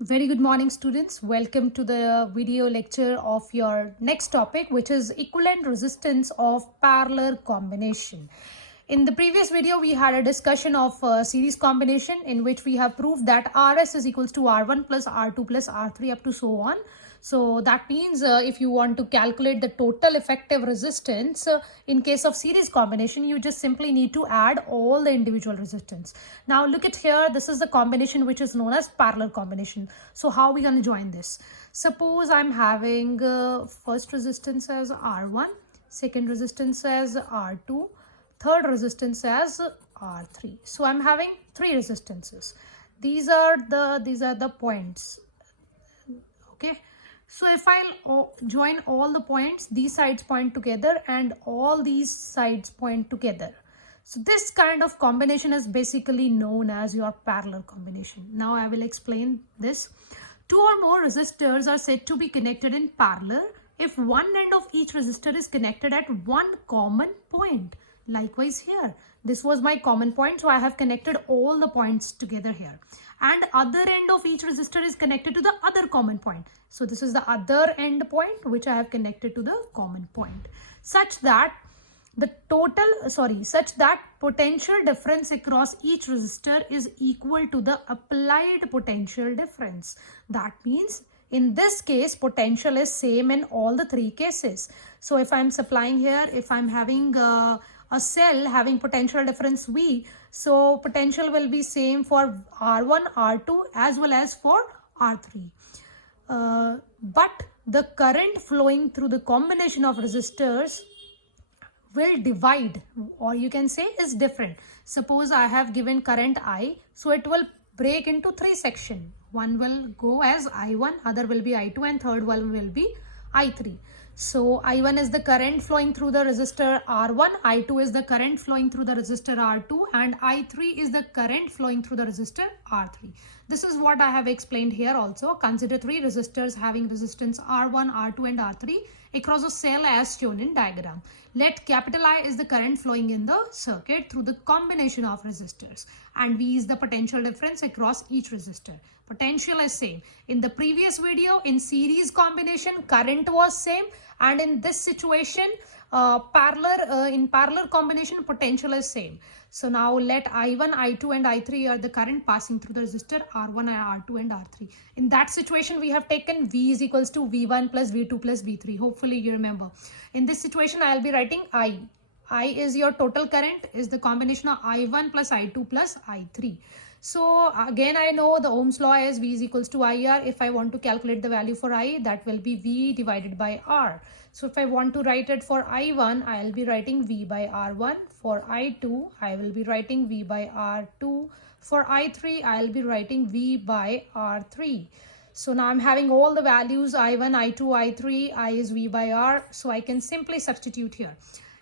Very good morning, students. Welcome to the video lecture of your next topic, which is equivalent resistance of parallel combination. In the previous video, we had a discussion of series combination in which we have proved that RS is equals to R1 plus R2 plus R3 up to so on. So that means if you want to calculate the total effective resistance in case of series combination, you just simply need to add all the individual resistance. Now look at here, this is the combination which is known as parallel combination. So how are we going to join this? Suppose I'm having first resistance as R1, second resistance as R2, third resistance as R3. So I'm having three resistances. These are the points. Okay. So if I'll join all the points, these sides point together and all these sides point together. So this kind of combination is basically known as your parallel combination. Now I will explain this. Two or more resistors are said to be connected in parallel if one end of each resistor is connected at one common point. Likewise here, this was my common point, so I have connected all the points together here. And other end of each resistor is connected to the other common point. So this is the other end point which I have connected to the common point. Such that potential difference across each resistor is equal to the applied potential difference. That means in this case, potential is same in all the three cases. So if I'm supplying here, if I'm having a cell having potential difference V, so potential will be same for R1, R2 as well as for R3. But the current flowing through the combination of resistors will divide, or you can say is different. Suppose I have given current I, so it will break into three sections. One will go as I1, other will be I2, and third one will be I3. So I1 is the current flowing through the resistor R1, I2 is the current flowing through the resistor R2, and I3 is the current flowing through the resistor R3. This is what I have explained here also. Consider three resistors having resistance R1, R2 and R3 across a cell as shown in diagram. Let capital I is the current flowing in the circuit through the combination of resistors, and V is the potential difference across each resistor. Potential is same. In the previous video, in series combination, current was same, and in this situation, in parallel combination, potential is same. So now let I1, I2 and I3 are the current passing through the resistor R1 and R2 and R3. In that situation, we have taken V is equals to V1 plus V2 plus V3. Hopefully you remember. In this situation, I will be writing I. I is your total current, is the combination of I1 plus I2 plus I3. So again, I know the Ohm's law is V is equals to IR. If I want to calculate the value for I, that will be V divided by R. So if I want to write it for I1, I will be writing V by R1. For I2, I will be writing V by R2. For I3, I will be writing V by R3. So now I'm having all the values I1, I2, I3, I is V by R. So I can simply substitute here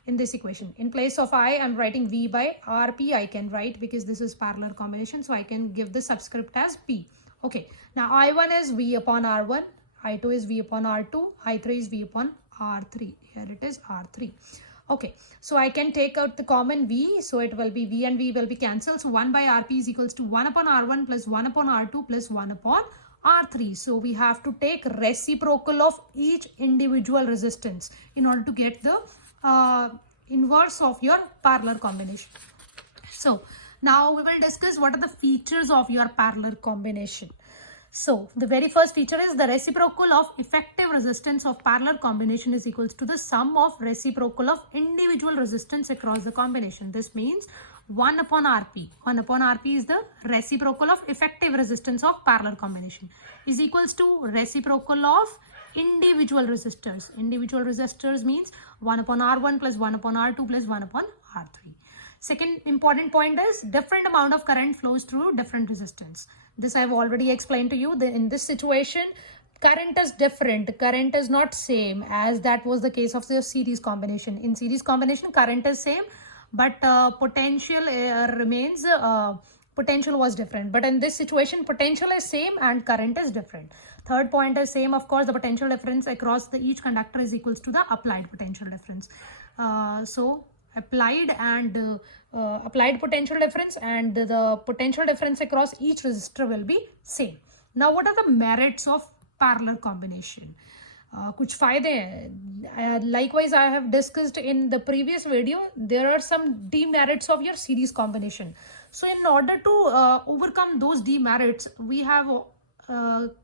in this equation. In place of I, I'm writing V by RP. I can write because this is parallel combination. So I can give the subscript as P. Okay. Now I1 is V upon R1. I2 is V upon R2. I3 is V upon R3. Here it is R3. Okay. So I can take out the common V. So it will be V and V will be cancelled. So 1 by RP is equals to 1 upon R1 plus 1 upon R2 plus 1 upon R3. So we have to take reciprocal of each individual resistance in order to get the inverse of your parallel combination. So now we will discuss what are the features of your parallel combination. So the very first feature is the reciprocal of effective resistance of parallel combination is equals to the sum of reciprocal of individual resistance across the combination. This means 1 upon RP. 1 upon RP is the reciprocal of effective resistance of parallel combination is equals to reciprocal of individual resistors. Individual resistors means 1 upon R1 plus 1 upon R2 plus 1 upon R3. Second important point is different amount of current flows through different resistance. This I have already explained to you. In this situation, current is different. Current is not same as that was the case of the series combination. In series combination, current is same, but potential remains. Potential was different, but in this situation, potential is same and current is different. Third point is same. Of course, the potential difference across each conductor is equals to the applied potential difference. So applied potential difference and the potential difference across each resistor will be same. Now what are the merits of parallel combination? कुछ फायदे हैं. Likewise, I have discussed in the previous video, there are some demerits of your series combination. So in order to overcome those demerits, we have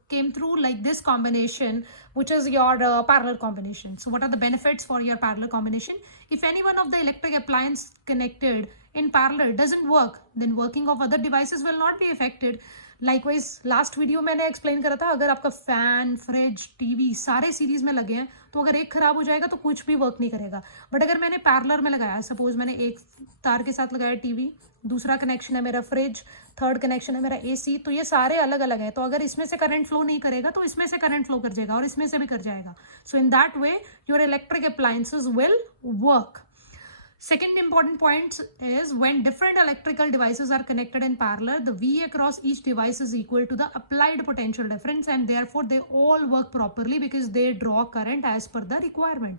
came through like this combination, which is your parallel combination. So what are the benefits for your parallel combination? If any one of the electric appliance connected in parallel doesn't work, then working of other devices will not be affected. Likewise last video मैंने explain करा था, अगर आपका fan, fridge, TV सारे series में लगे हैं तो अगर एक खराब हो जाएगा तो कुछ भी वर्क नहीं करेगा. बट अगर मैंने पैरेलल में लगाया, सपोज मैंने एक तार के साथ लगाया टीवी, दूसरा कनेक्शन है मेरा फ्रिज, थर्ड कनेक्शन है मेरा एसी, तो ये सारे अलग अलग हैं. तो अगर इसमें से करंट फ्लो नहीं करेगा तो इसमें से करंट फ्लो कर जाएगा और इसमें से भी कर जाएगा. So in that way your electric appliances will work. Second important point is when different electrical devices are connected in parallel, the V across each device is equal to the applied potential difference and therefore they all work properly because they draw current as per the requirement.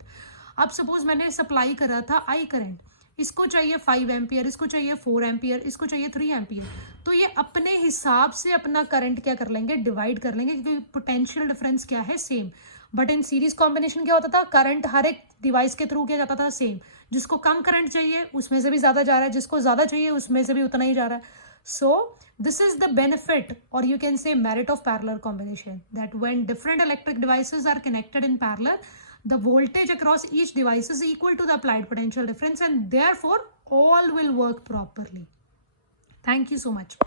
अब suppose मैंने supply करा था I current, इसको चाहिए 5 ampere, इसको चाहिए 4 ampere, इसको चाहिए 3 एम्पियर, तो ये अपने हिसाब से अपना करंट क्या कर लेंगे, डिवाइड कर लेंगे, क्योंकि पोटेंशियल डिफरेंस क्या है, same. But in series combination क्या होता था, करंट हर एक डिवाइस के थ्रू किया जाता था सेम. जिसको कम करंट चाहिए उसमें से भी ज्यादा जा रहा है, जिसको ज्यादा चाहिए उसमें से भी उतना ही जा रहा है. So this is the benefit और you can say merit of parallel combination, that when different electric devices are connected in parallel, the voltage across each device is equal to the applied potential difference and therefore all will work properly. Thank you so much.